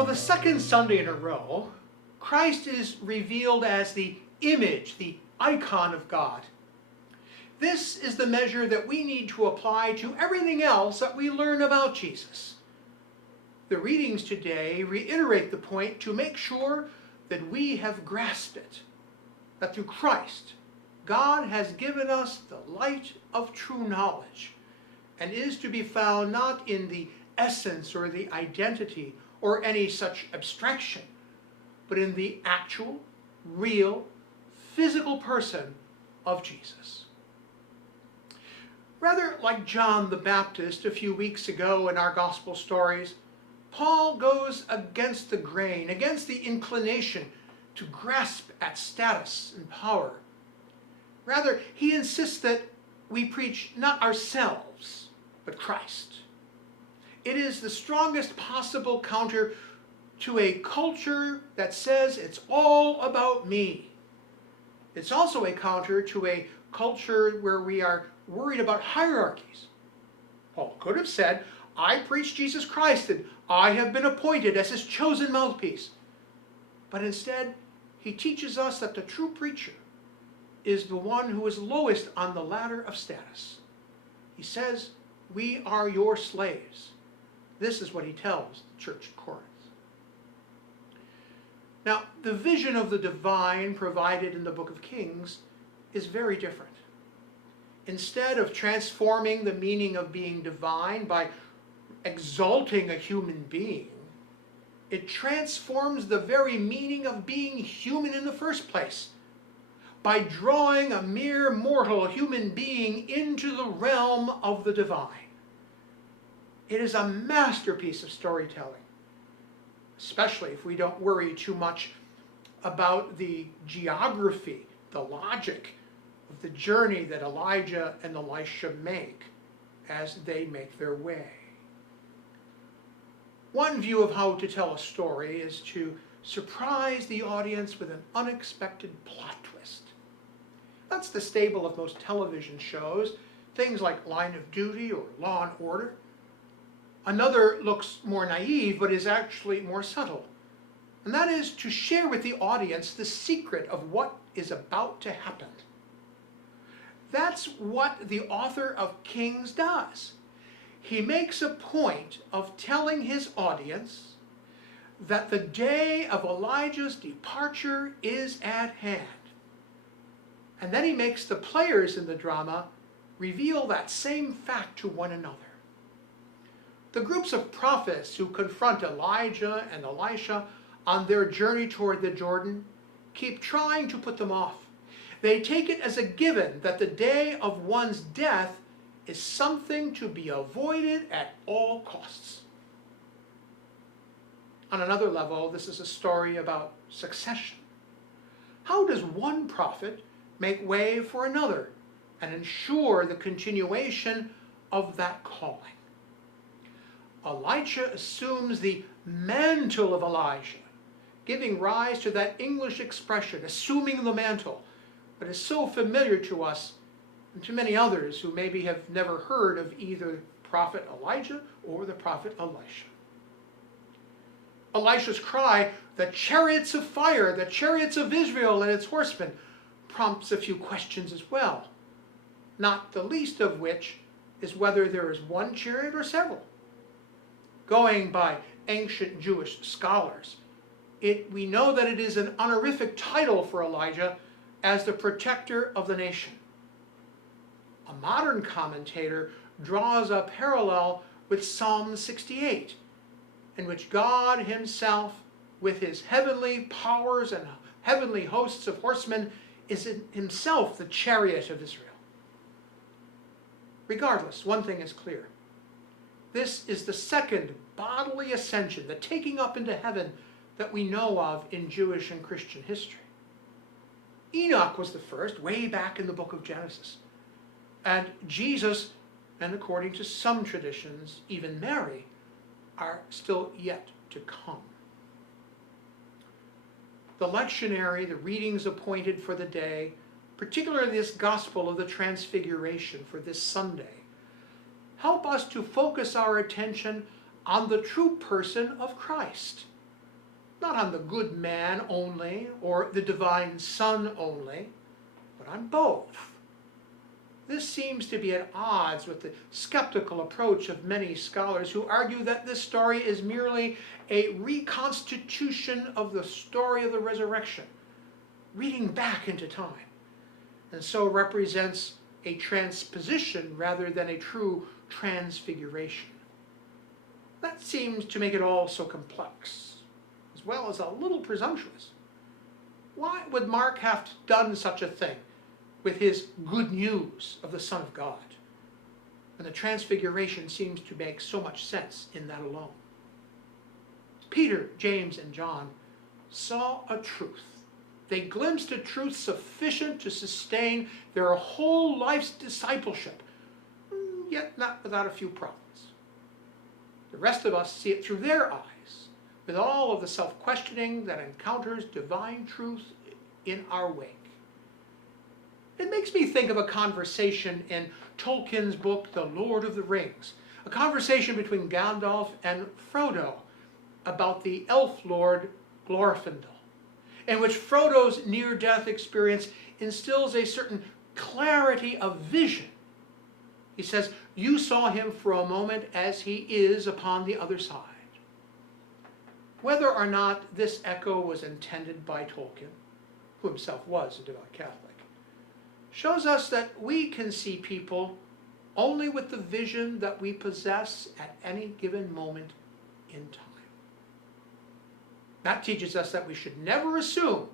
For the second Sunday in a row, Christ is revealed as the image, the icon of God. This is the measure that we need to apply to everything else that we learn about Jesus. The readings today reiterate the point to make sure that we have grasped it, that through Christ, God has given us the light of true knowledge, and is to be found not in the essence or the identity or any such abstraction, but in the actual, real, physical person of Jesus. Rather like John the Baptist a few weeks ago in our gospel stories, Paul goes against the grain, against the inclination to grasp at status and power. Rather, he insists that we preach not ourselves, but Christ. It is the strongest possible counter to a culture that says it's all about me. It's also a counter to a culture where we are worried about hierarchies. Paul could have said, I preach Jesus Christ and I have been appointed as his chosen mouthpiece. But instead, he teaches us that the true preacher is the one who is lowest on the ladder of status. He says, we are your slaves. This is what he tells the church of Corinth. Now, the vision of the divine provided in the book of Kings is very different. Instead of transforming the meaning of being divine by exalting a human being, it transforms the very meaning of being human in the first place by drawing a mere mortal human being into the realm of the divine. It is a masterpiece of storytelling, especially if we don't worry too much about the geography, the logic of the journey that Elijah and Elisha make as they make their way. One view of how to tell a story is to surprise the audience with an unexpected plot twist. That's the stable of most television shows, things like Line of Duty or Law and Order. Another looks more naive, but is actually more subtle. And that is to share with the audience the secret of what is about to happen. That's what the author of Kings does. He makes a point of telling his audience that the day of Elijah's departure is at hand. And then he makes the players in the drama reveal that same fact to one another. The groups of prophets who confront Elijah and Elisha on their journey toward the Jordan keep trying to put them off. They take it as a given that the day of one's death is something to be avoided at all costs. On another level, this is a story about succession. How does one prophet make way for another and ensure the continuation of that calling? Elisha assumes the mantle of Elijah, giving rise to that English expression, assuming the mantle, that is so familiar to us and to many others who maybe have never heard of either prophet Elijah or the prophet Elisha. Elisha's cry, the chariots of fire, the chariots of Israel and its horsemen, prompts a few questions as well, not the least of which is whether there is one chariot or several. Going by ancient Jewish scholars, we know that it is an honorific title for Elijah as the protector of the nation. A modern commentator draws a parallel with Psalm 68, in which God himself, with his heavenly powers and heavenly hosts of horsemen, is himself the chariot of Israel. Regardless, one thing is clear. This is the second bodily ascension, the taking up into heaven that we know of in Jewish and Christian history. Enoch was the first, way back in the book of Genesis. And Jesus, and according to some traditions, even Mary, are still yet to come. The lectionary, the readings appointed for the day, particularly this Gospel of the Transfiguration for this Sunday, help us to focus our attention on the true person of Christ, not on the good man only or the divine Son only, but on both. This seems to be at odds with the skeptical approach of many scholars who argue that this story is merely a reconstitution of the story of the resurrection, reading back into time, and so represents a transposition rather than a true transfiguration. That seems to make it all so complex, as well as a little presumptuous. Why would Mark have done such a thing with his good news of the Son of God? And the transfiguration seems to make so much sense in that alone. Peter, James, and John saw a truth. They glimpsed a truth sufficient to sustain their whole life's discipleship, yet not without a few problems. The rest of us see it through their eyes, with all of the self-questioning that encounters divine truth in our wake. It makes me think of a conversation in Tolkien's book, The Lord of the Rings, a conversation between Gandalf and Frodo about the elf lord Glorfindel, in which Frodo's near-death experience instills a certain clarity of vision. He says, "You saw him for a moment as he is upon the other side." Whether or not this echo was intended by Tolkien, who himself was a devout Catholic, shows us that we can see people only with the vision that we possess at any given moment in time. That teaches us that we should never assume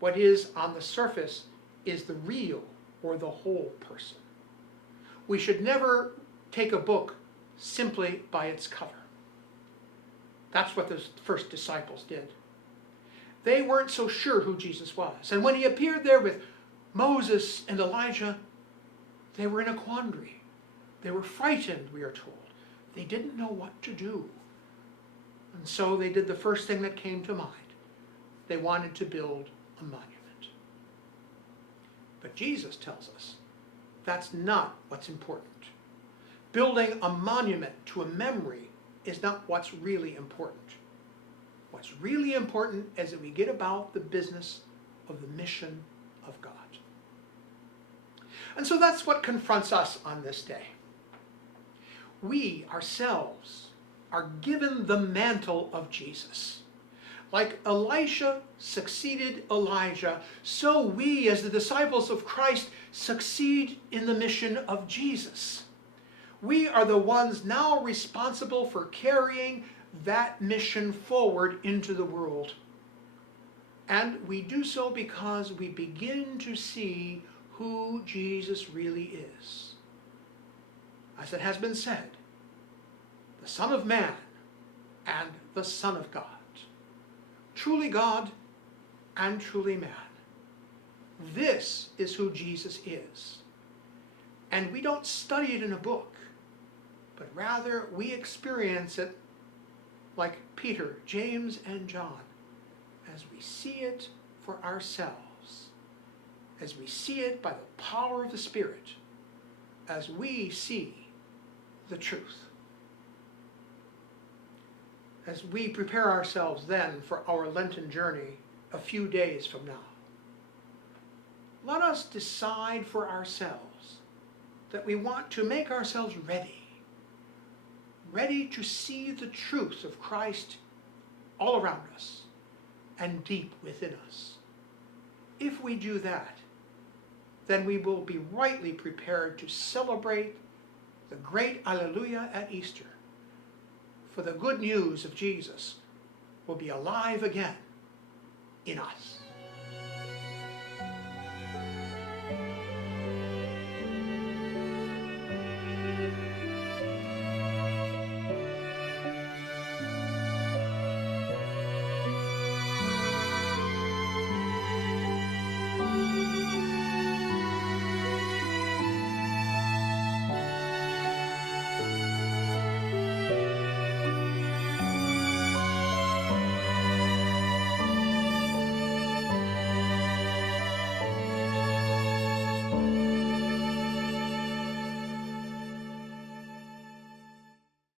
what is on the surface is the real or the whole person. We should never take a book simply by its cover. That's what the first disciples did. They weren't so sure who Jesus was. And when he appeared there with Moses and Elijah, they were in a quandary. They were frightened, we are told. They didn't know what to do. And so they did the first thing that came to mind. They wanted to build a monument. But Jesus tells us that's not what's important. Building a monument to a memory is not what's really important. What's really important is that we get about the business of the mission of God. And so that's what confronts us on this day. We ourselves are given the mantle of Jesus. Like Elisha succeeded Elijah, so we as the disciples of Christ succeed in the mission of Jesus. We are the ones now responsible for carrying that mission forward into the world. And we do so because we begin to see who Jesus really is. As it has been said, the Son of Man and the Son of God. Truly God and truly man. This is who Jesus is. And we don't study it in a book, but rather we experience it like Peter, James, and John, as we see it for ourselves, as we see it by the power of the Spirit, as we see the truth. As we prepare ourselves then for our Lenten journey a few days from now, let us decide for ourselves that we want to make ourselves ready to see the truth of Christ all around us and deep within us. If we do that, then we will be rightly prepared to celebrate the great Alleluia at Easter. For the good news of Jesus will be alive again in us.